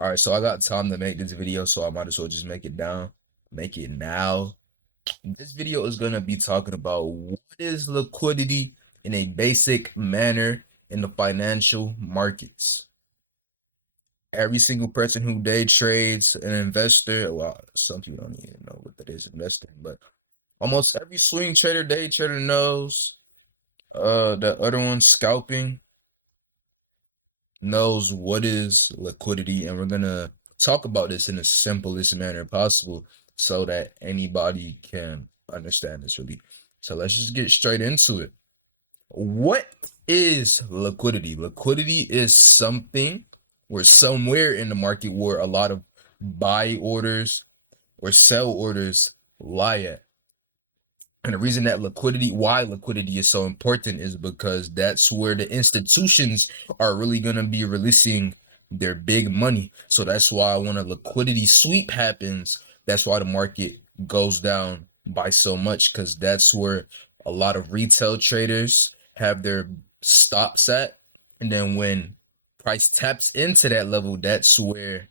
All right, so I got time to make this video, so I might as well just make it now. This video is gonna be talking about what is liquidity in a basic manner in the financial markets. Every single person who day trades, an investor, well, some people don't even know what that is, investing, but almost every swing trader, day trader knows. The other one, scalping, knows what is liquidity, and we're gonna talk about this in the simplest manner possible so that anybody can understand this really. So let's just get straight into it. What is liquidity? Liquidity is something where somewhere in the market where a lot of buy orders or sell orders lie at. And the reason that why liquidity is so important is because that's where the institutions are really going to be releasing their big money. So that's why when a liquidity sweep happens, that's why the market goes down by so much, because that's where a lot of retail traders have their stops at. And then when price taps into that level, that's where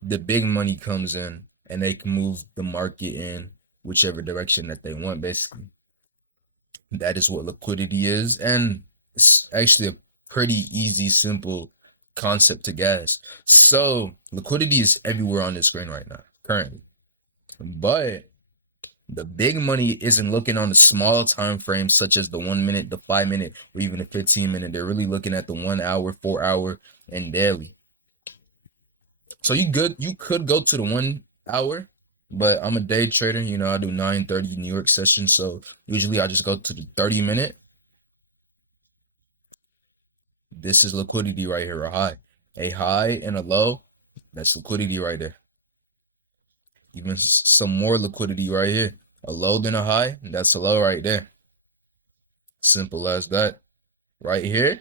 the big money comes in and they can move the market in whichever direction that they want, basically. That is what liquidity is, and it's actually a pretty easy, simple concept to guess. So liquidity is everywhere on the screen right now, currently. But the big money isn't looking on the small time frames such as the 1 minute, the 5 minute, or even the 15 minute. They're really looking at the 1 hour, 4 hour, and daily. So you could go to the 1 hour, but I'm a day trader. I do 9:30 New York sessions, so usually I just go to the 30 minute. This is liquidity right here, a high and a low. That's liquidity right there. Even some more liquidity right here, a low then a high. That's a low right there. Simple as that. Right here,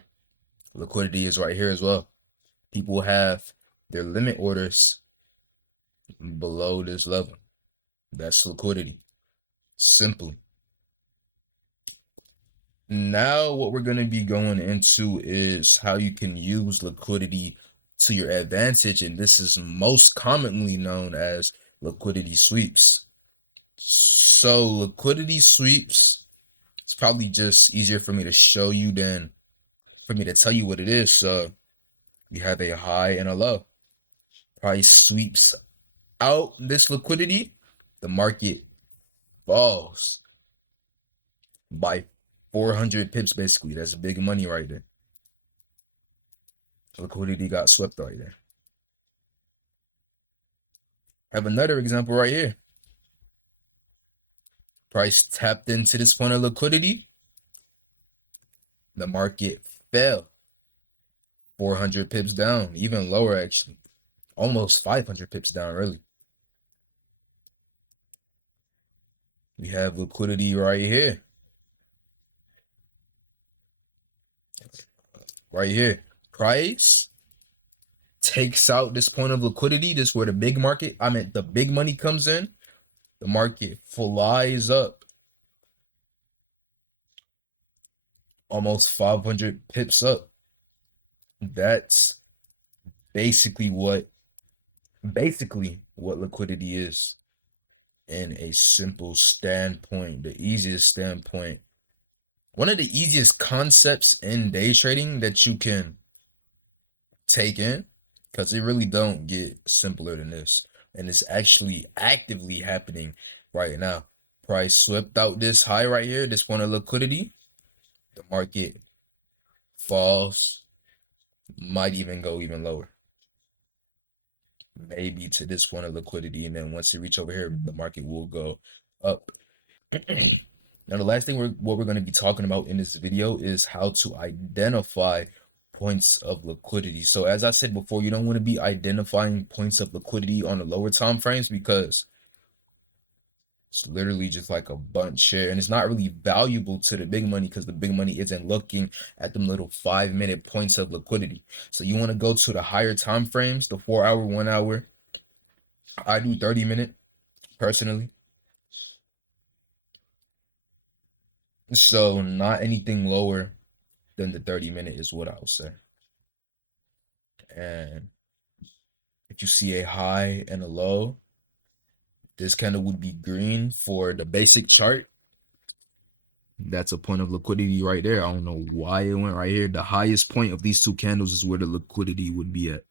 liquidity is right here as well. People have their limit orders below this level. That's liquidity. Simply. Now, what we're going to be going into is how you can use liquidity to your advantage, and this is most commonly known as liquidity sweeps. So, liquidity sweeps, it's probably just easier for me to show you than for me to tell you what it is. So, we have a high and a low. Price sweeps out this liquidity, the market falls by 400 pips, basically. That's big money right there. Liquidity got swept right there. Have another example right here. Price tapped into this point of liquidity. The market fell 400 pips down, even lower actually. Almost 500 pips down, really. We have liquidity right here. Right here. Price takes out this point of liquidity. This is where the big money comes in. The market flies up almost 500 pips up. That's basically what liquidity is in a simple standpoint, the easiest standpoint. One of the easiest concepts in day trading that you can take in, because it really don't get simpler than this, and it's actually actively happening right now. Price swept out this high right here, this point of liquidity. The market falls, might even go even lower, maybe to this point of liquidity, and then once it reach over here, the market will go up. Now, the last thing what we're going to be talking about in this video is how to identify points of liquidity. So as I said before, you don't want to be identifying points of liquidity on the lower time frames, because it's literally just like a bunch here, and it's not really valuable to the big money because the big money isn't looking at them little 5 minute points of liquidity. So you want to go to the higher time frames, the 4 hour, 1 hour. I do 30 minute personally. So not anything lower than the 30 minute is what I would say. And If you see a high and a low, this candle would be green for the basic chart. That's a point of liquidity right there. I don't know why it went right here. The highest point of these two candles is where the liquidity would be at.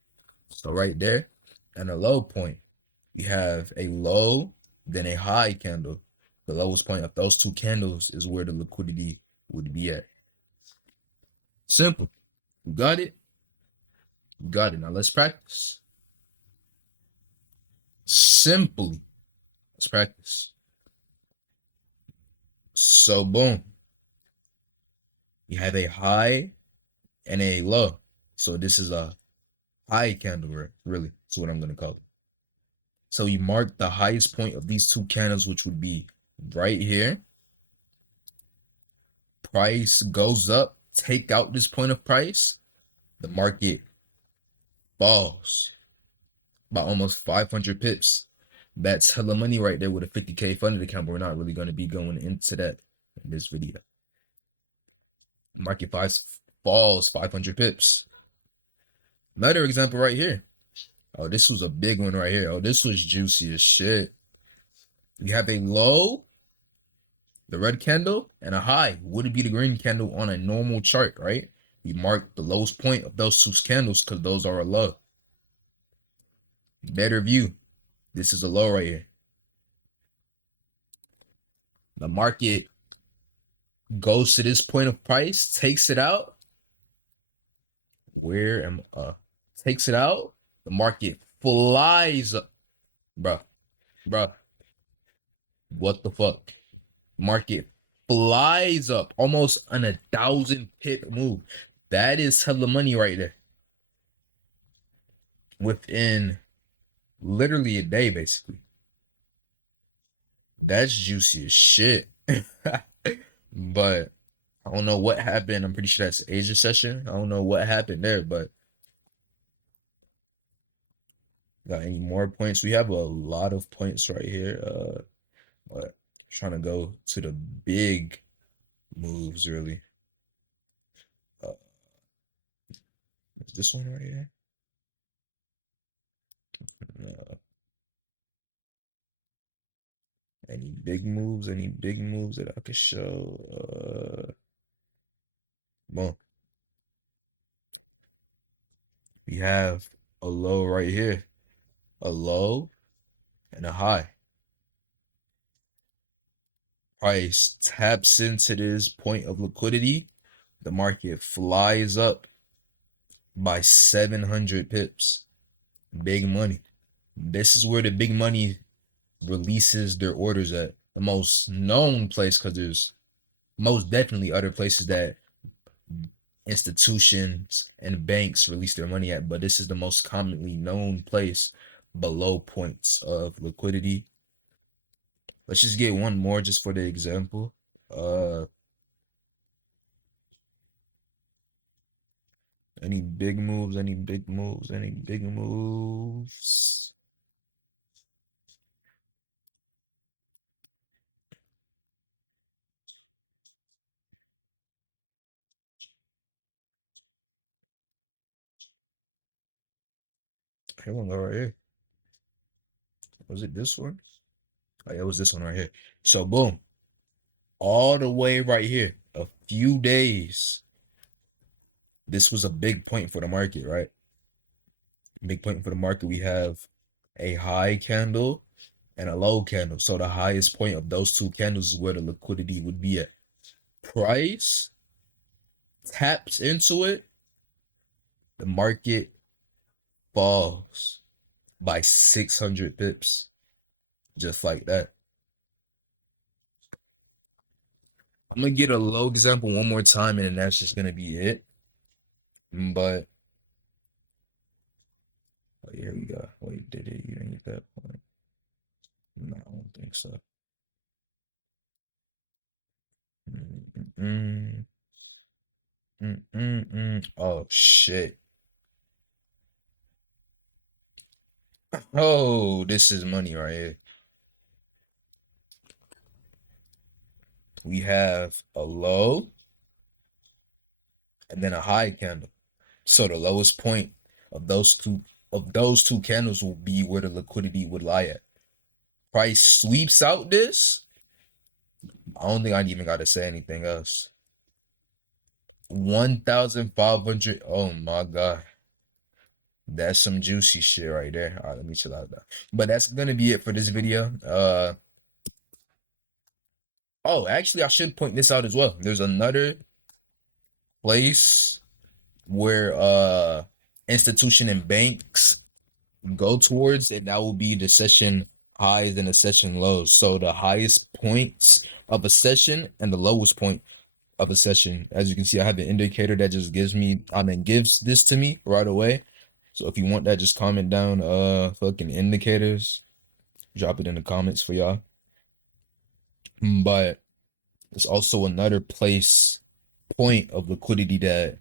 So right there, and a low point, we have a low, then a high candle. The lowest point of those two candles is where the liquidity would be at. Simple. You got it? You got it. Now let's practice. Simply. Let's practice. So boom. You have a high and a low. So this is a high candle, really. That's what I'm going to call it. So you mark the highest point of these two candles, which would be right here. Price goes up. Take out this point of price. The market falls by almost 500 pips. That's hella money right there with a 50K funded account, but we're not really going to be going into that in this video. Market falls 500 pips. Another example right here. Oh, this was a big one right here. Oh, this was juicy as shit. You have a low, the red candle, and a high. Would it be the green candle on a normal chart, right? We mark the lowest point of those two candles because those are a low. Better view. This is a low right here. The market goes to this point of price, takes it out. Where am takes it out? The market flies up. Bruh. What the fuck? Market flies up almost on 1,000 pip move. That is hella money right there. Within literally a day, basically. That's juicy as shit. But I don't know what happened. I'm pretty sure that's Asia session. I don't know what happened there, but got any more points? We have a lot of points right here. But trying to go to the big moves really. Is this one right here? Any big moves? Any big moves that I could show? Well, we have a low right here, a low and a high. Price taps into this point of liquidity. The market flies up by 700 pips. Big money. This is where the big money releases their orders at. The most known place, because there's most definitely other places that institutions and banks release their money at, but this is the most commonly known place below points of liquidity. Let's just get one more just for the example. Any big moves, any big moves, any big moves. Here one go right here. Was it this one? Oh, yeah, it was this one right here. So boom. All the way right here. A few days. This was a big point for the market, right? Big point for the market. We have a high candle and a low candle. So the highest point of those two candles is where the liquidity would be at. Price taps into it. The market falls by 600 pips. Just like that. I'm going to get a low example one more time, and then that's just going to be it. But, oh, here we go. Wait, did it? You didn't get that point? No, I don't think so. Oh, shit. Oh, this is money right here. We have a low and then a high candle. So the lowest point of those two of those two candles will be where the liquidity would lie at. Price sweeps out this. I don't think I even got to say anything else. 1,500. Oh my God. That's some juicy shit right there. All right, let me chill out though. But that's gonna be it for this video. Oh, actually, I should point this out as well. There's another place where institution and banks go towards, and that will be the session highs and the session lows. So the highest points of a session and the lowest point of a session. As you can see, I have an indicator that just gives this to me right away. So if you want that, just comment down fucking indicators. Drop it in the comments for y'all. But there's also another point of liquidity that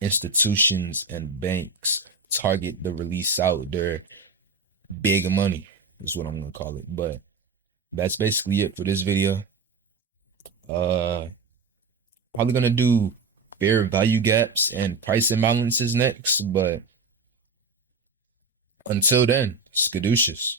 institutions and banks target to release out their big money, is what I'm gonna call it. But that's basically it for this video. Probably gonna do fair value gaps and price imbalances next, but until then, skadoocious.